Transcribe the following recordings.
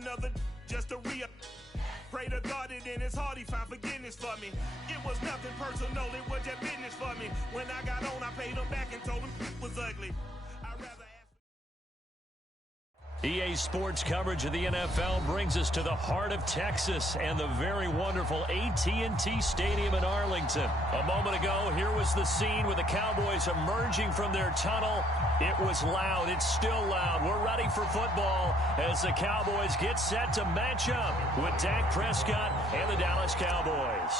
another just to pray to God that in his heart he found forgiveness for me. It was nothing personal, it was just business for me. When I got on, I paid him back and told him it was ugly. I'd rather EA Sports coverage of the NFL brings us to the heart of Texas and the very wonderful AT&T Stadium in Arlington. A moment ago, here was the scene with the Cowboys emerging from their tunnel. It was loud. It's still loud. We're ready for football as the Cowboys get set to match up with Dak Prescott and the Dallas Cowboys.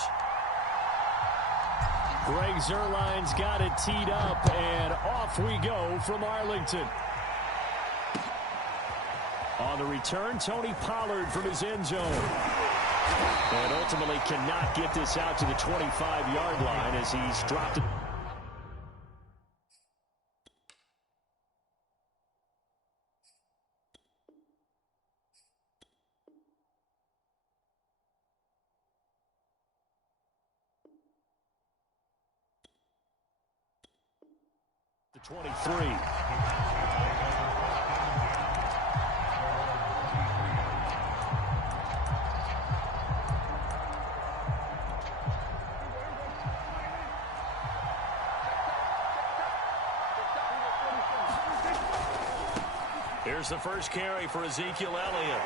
Greg Zuerlein's got it teed up, and off we go from Arlington. On the return, Tony Pollard from his end zone. And ultimately cannot get this out to the 25-yard line as he's dropped it. The 23. Here's the first carry for Ezekiel Elliott.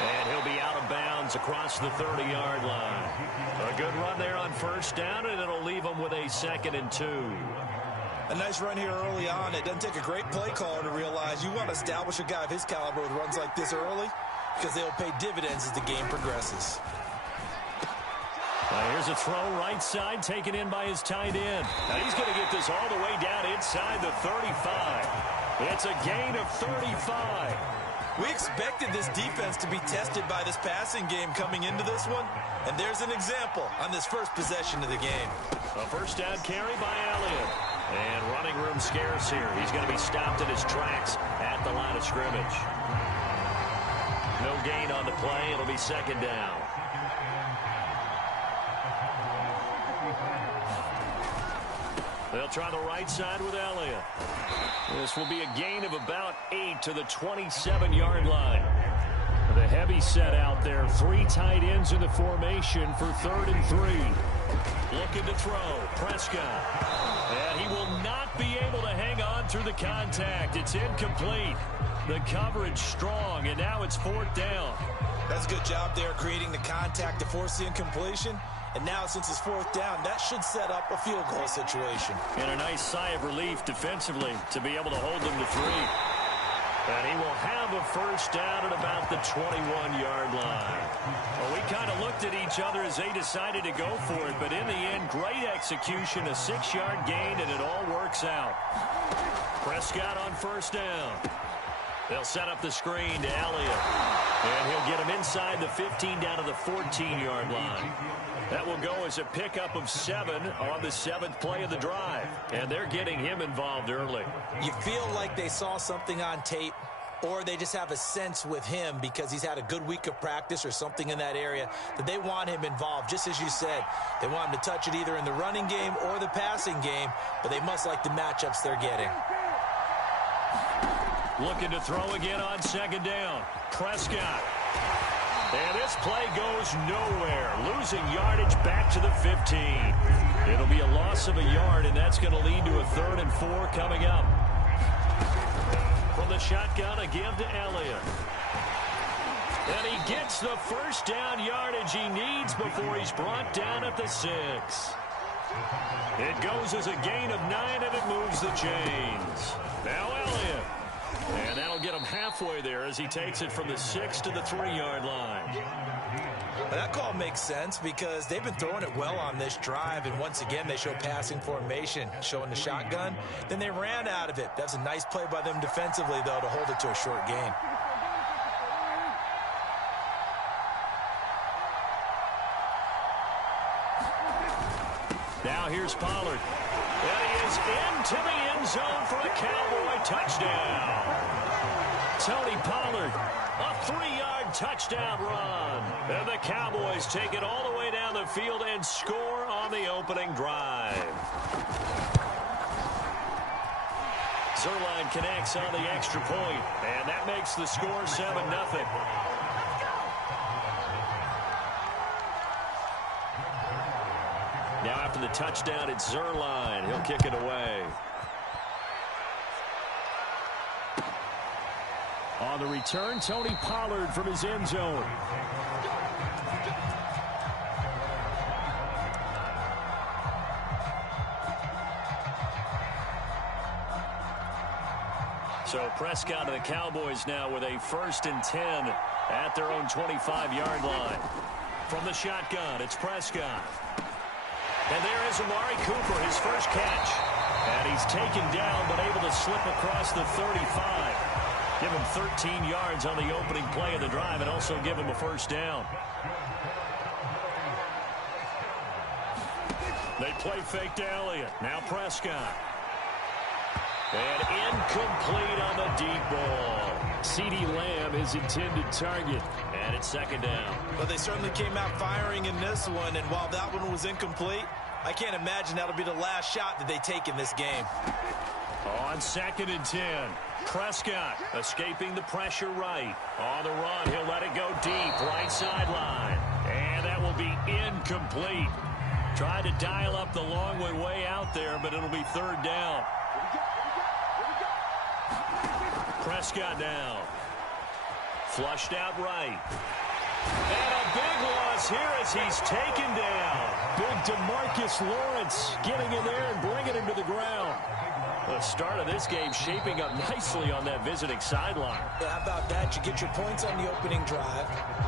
And he'll be out of bounds across the 30-yard line. A good run there on first down, and it'll leave him with a 2nd and 2. A nice run here early on. It doesn't take a great play caller to realize you want to establish a guy of his caliber with runs like this early because they'll pay dividends as the game progresses. Here's a throw right side taken in by his tight end. Now he's going to get this all the way down inside the 35. It's a gain of 35. We expected this defense to be tested by this passing game coming into this one, and there's an example on this first possession of the game. A first down carry by Elliott. And running room scarce here. He's going to be stopped in his tracks at the line of scrimmage. No gain on the play. It'll be 2nd down. They'll try the right side with Elliott. This will be a gain of about 8 to the 27-yard line. The heavy set out there. 3 tight ends in the formation for 3rd and 3. Looking to throw. Prescott. And he will not be able to hang on through the contact. It's incomplete. The coverage strong, and now it's 4th down. That's a good job there creating the contact to force the incompletion. And now, since it's 4th down, that should set up a field goal situation. And a nice sigh of relief defensively to be able to hold them to 3. And he will have a first down at about the 21-yard line. Well, we kind of looked at each other as they decided to go for it, but in the end, great execution, a 6-yard gain, and it all works out. Prescott on first down. They'll set up the screen to Elliott. And he'll get him inside the 15 down to the 14-yard line. That will go as a pickup of 7 on the 7th play of the drive. And they're getting him involved early. You feel like they saw something on tape, or they just have a sense with him because he's had a good week of practice or something in that area that they want him involved. Just as you said, they want him to touch it either in the running game or the passing game, but they must like the matchups they're getting. Looking to throw again on 2nd down. Prescott. And this play goes nowhere. Losing yardage back to the 15. It'll be a loss of a yard, and that's going to lead to a 3rd and 4 coming up. From the shotgun, a give to Elliott. And he gets the first down yardage he needs before he's brought down at the 6. It goes as a gain of 9, and it moves the chains. Now Elliott. And that'll get him halfway there as he takes it from the 6 to the 3-yard line. Well, that call makes sense because they've been throwing it well on this drive, and once again they show passing formation, showing the shotgun. Then they ran out of it. That's a nice play by them defensively, though, to hold it to a short gain. Now here's Pollard. And he is into the end zone for a Cowboy touchdown. Tony Pollard, a 3-yard touchdown run. And the Cowboys take it all the way down the field and score on the opening drive. Zuerlein connects on the extra point, and that makes the score 7-0. Now after the touchdown, it's Zuerlein. He'll kick it away. On the return, Tony Pollard from his end zone. So Prescott and the Cowboys now with a 1st and 10 at their own 25-yard line. From the shotgun, it's Prescott. And there is Amari Cooper, his first catch. And he's taken down but able to slip across the 35. Give him 13 yards on the opening play of the drive and also give him a first down. They play fake to Elliott. Now Prescott. And incomplete on the deep ball. CeeDee Lamb is intended target. And it's 2nd down. Well, they certainly came out firing in this one, and while that one was incomplete, I can't imagine that'll be the last shot that they take in this game. On 2nd and 10, Prescott escaping the pressure right. On the run, he'll let it go deep, right sideline. And that will be incomplete. Tried to dial up the long way out there, but it'll be 3rd down. Prescott now. Flushed out right. And a big loss here as he's taken down. Big DeMarcus Lawrence getting in there and bringing him to the ground. The start of this game shaping up nicely on that visiting sideline. Yeah, how about that? You get your points on the opening drive.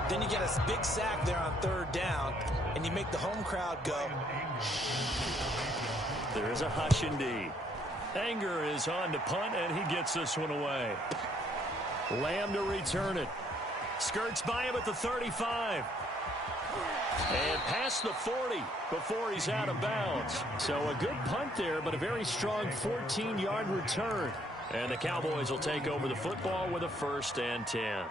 Then you get a big sack there on 3rd down. And you make the home crowd go. There is a hush indeed. Anger is on to punt, and he gets this one away. Lamb to return it. Skirts by him at the 35. And past the 40 before he's out of bounds. So a good punt there, but a very strong 14-yard return. And the Cowboys will take over the football with a 1st and 10.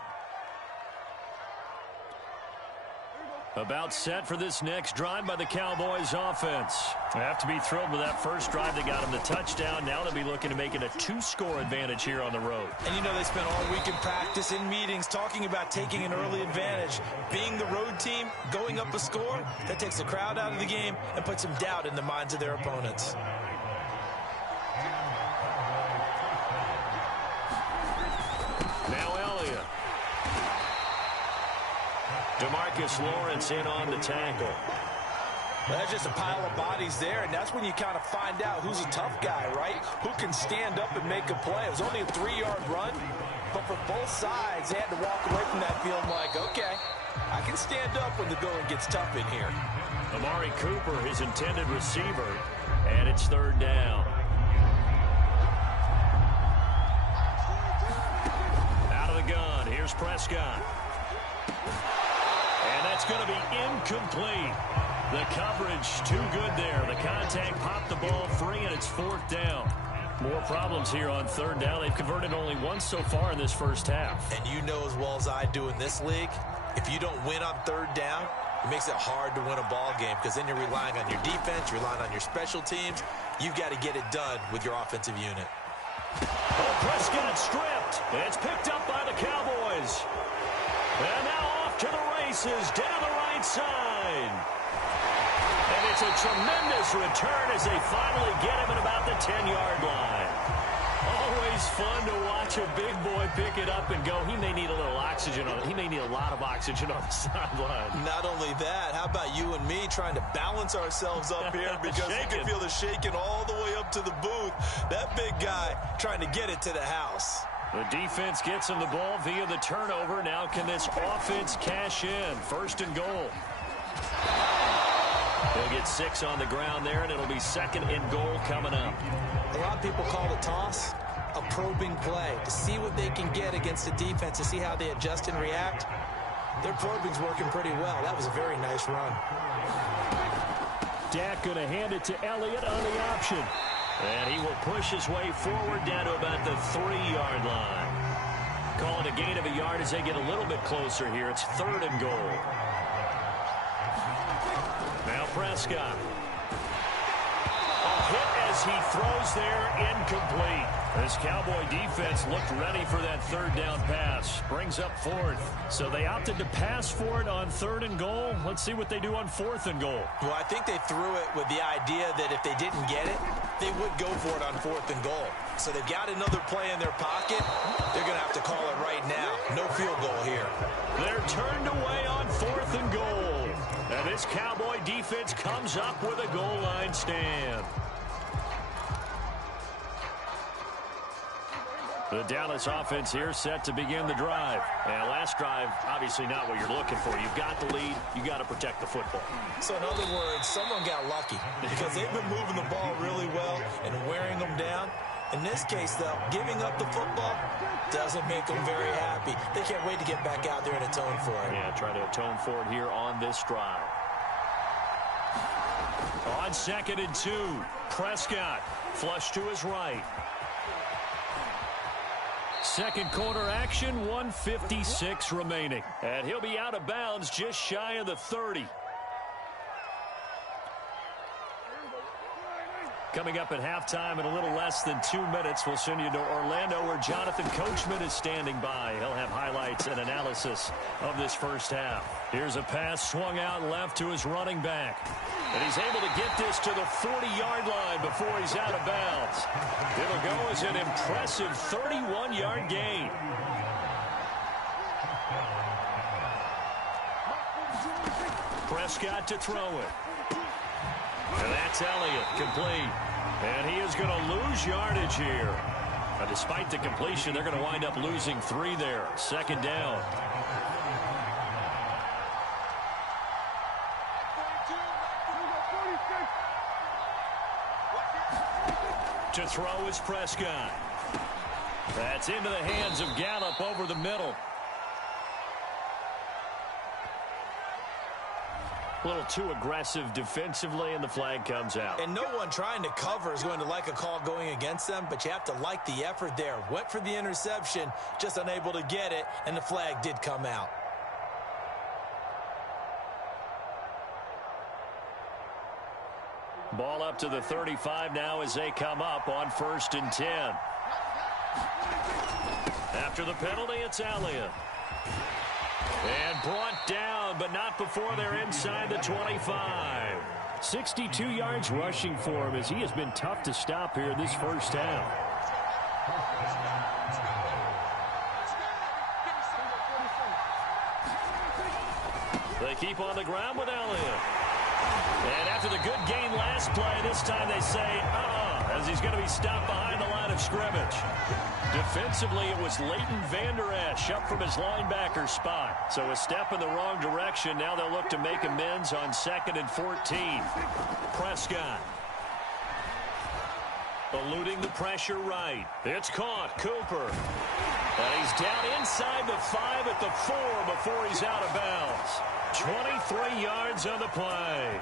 About set for this next drive by the Cowboys offense. They have to be thrilled with that first drive that got them the touchdown. Now they'll be looking to make it a 2-score advantage here on the road. And you know they spent all week in practice, in meetings, talking about taking an early advantage. Being the road team, going up a score, that takes the crowd out of the game and puts some doubt in the minds of their opponents. Now Elliott. DeMarcus Lawrence in on the tackle. Well, that's just a pile of bodies there, and that's when you kind of find out who's a tough guy, right? Who can stand up and make a play. It was only a 3-yard run, but for both sides, they had to walk away from that field like, okay, I can stand up when the going gets tough in here. Amari Cooper, his intended receiver, and it's 3rd down. Out of the gun, here's Prescott. And that's going to be incomplete. The coverage too good there. The contact popped the ball free, and it's 4th down. More problems here on 3rd down. They've converted only once so far in this first half. And you know as well as I do in this league, if you don't win on 3rd down, it makes it hard to win a ball game because then you're relying on your defense, you're relying on your special teams. You've got to get it done with your offensive unit. Oh, Prescott stripped. It's picked up by the Cowboys. And now off to the races down the right side. And it's a tremendous return as they finally get him at about the 10-yard line. Always fun to watch a big boy pick it up and go. He may need a little oxygen on it. He may need a lot of oxygen on the sideline. Not only that, how about you and me trying to balance ourselves up here because you can feel the shaking all the way up to the booth. That big guy trying to get it to the house. The defense gets him the ball via the turnover. Now can this offense cash in? 1st and goal. They'll get 6 on the ground there, and it'll be 2nd and goal coming up. A lot of people call the toss a probing play to see what they can get against the defense, to see how they adjust and react. Their probing's working pretty well. That was a very nice run. Dak going to hand it to Elliott on the option. And he will push his way forward down to about the 3-yard line. Calling a gain of a yard as they get a little bit closer here. It's 3rd and goal. Now Prescott. A hit as he throws there, incomplete. This Cowboy defense looked ready for that third down pass. Brings up fourth. So they opted to pass for it on 3rd and goal. Let's see what they do on 4th and goal. Well, I think they threw it with the idea that if they didn't get it, they would go for it on 4th and goal. So they've got another play in their pocket. They're going to have to call it right now. No field goal here. They're turned away on 4th and goal. And this Cowboy defense comes up with a goal line stand. The Dallas offense here set to begin the drive. And last drive, obviously not what you're looking for. You've got the lead. You got to protect the football. So in other words, someone got lucky because they've been moving the ball really well and wearing them down. In this case, though, giving up the football doesn't make them very happy. They can't wait to get back out there and atone for it. Yeah, try to atone for it here on this drive. On 2nd and 2, Prescott flush to his right. Second quarter action, 1:56 remaining. And he'll be out of bounds just shy of the 30. Coming up at halftime in a little less than 2 minutes, we'll send you to Orlando where Jonathan Coachman is standing by. He'll have highlights and analysis of this first half. Here's a pass swung out left to his running back. And he's able to get this to the 40-yard line before he's out of bounds. It'll go as an impressive 31-yard gain. Prescott to throw it. And that's Elliott, complete. And he is going to lose yardage here. Now, despite the completion, they're going to wind up losing 3 there. 2nd down. To throw is Prescott. That's into the hands of Gallup over the middle. A little too aggressive defensively, and the flag comes out. And no one trying to cover is going to like a call going against them, but you have to like the effort there. Went for the interception, just unable to get it, and the flag did come out. Ball up to the 35 now as they come up on 1st and 10. After the penalty, it's Elliott. And brought down, but not before they're inside the 25. 62 yards rushing for him as he has been tough to stop here this first half. They keep on the ground with Elliott. And after the good gain last play, this time they say, as he's going to be stopped behind the line of scrimmage. Defensively, it was Leighton Vander Esch up from his linebacker spot. So a step in the wrong direction. Now they'll look to make amends on 2nd and 14. Prescott. Eluding the pressure right. It's caught. Cooper. And he's down inside the 5 at the 4 before he's out of bounds. 23 yards on the play.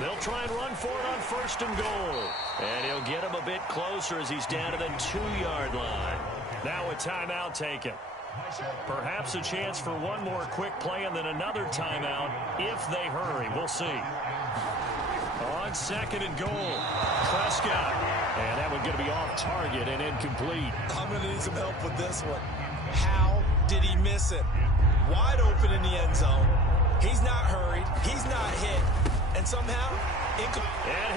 They'll try and run for it on 1st and goal. And he'll get him a bit closer as he's down to the 2-yard line. Now a timeout taken. Perhaps a chance for one more quick play and then another timeout if they hurry. We'll see. On 2nd and goal, Prescott. And that one going to be off target and incomplete. I'm going to need some help with this one. How did he miss it? Wide open in the end zone. He's not hurried. He's not hit. And somehow, and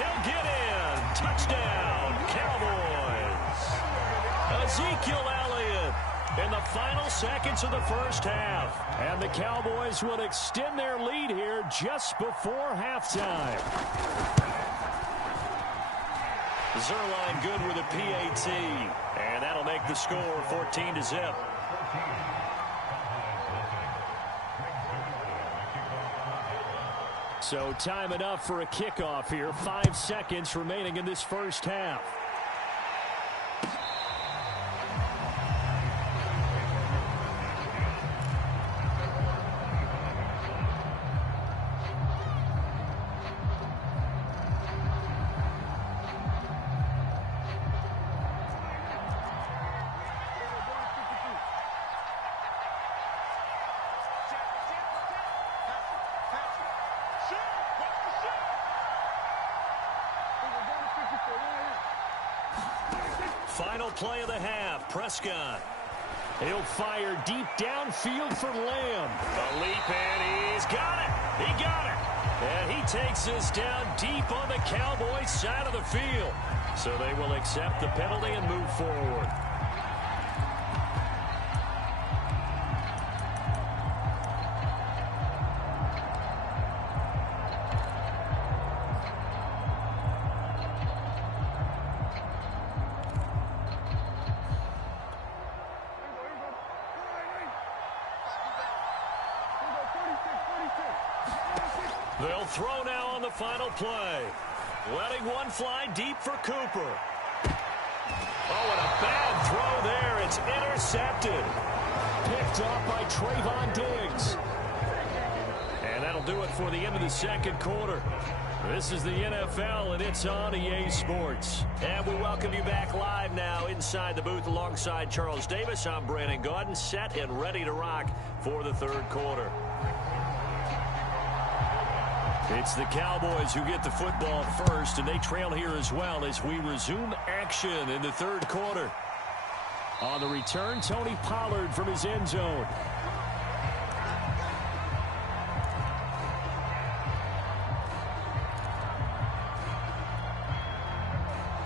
he'll get in. Touchdown, Cowboys. Ezekiel Elliott in the final seconds of the first half. And the Cowboys would extend their lead here just before halftime. Zerline good with a PAT. And that'll make the score 14-0. So time enough for a kickoff here. 5 seconds remaining in this first half. final play of the half. Prescott. He'll fire deep downfield for Lamb. A leap, and he's got it. He got it. And he takes this down deep on the Cowboys' side of the field. So they will accept the penalty and move forward. They'll throw now on the final play. Letting one fly deep for Cooper. Oh, and a bad throw there. It's intercepted. Picked off by Trayvon Diggs. And that'll do it for the end of the second quarter. This is the NFL, and it's on EA Sports. And we welcome you back live now inside the booth alongside Charles Davis. I'm Brandon Gaudin, set and ready to rock for the third quarter. It's the Cowboys who get the football first, and they trail here as well as we resume action in the third quarter. On the return, Tony Pollard from his end zone.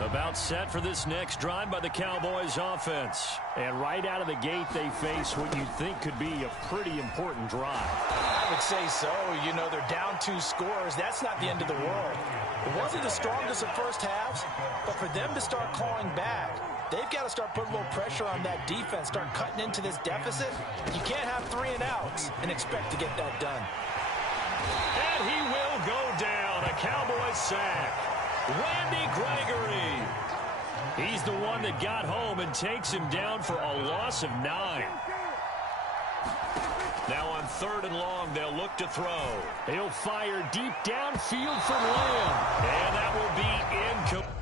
About set for this next drive by the Cowboys offense. And right out of the gate, they face what you think could be a pretty important drive. I would say so. You know, they're down 2 scores. That's not the end of the world. It wasn't the strongest of first halves, but for them to start clawing back, they've got to start putting a little pressure on that defense, start cutting into this deficit. You can't have 3 and outs and expect to get that done. And he will go down. A Cowboys sack. Randy Gregory. He's the one that got home and takes him down for a loss of 9. Now on 3rd and long, they'll look to throw. He'll fire deep downfield for Lamb. And that will be incomplete.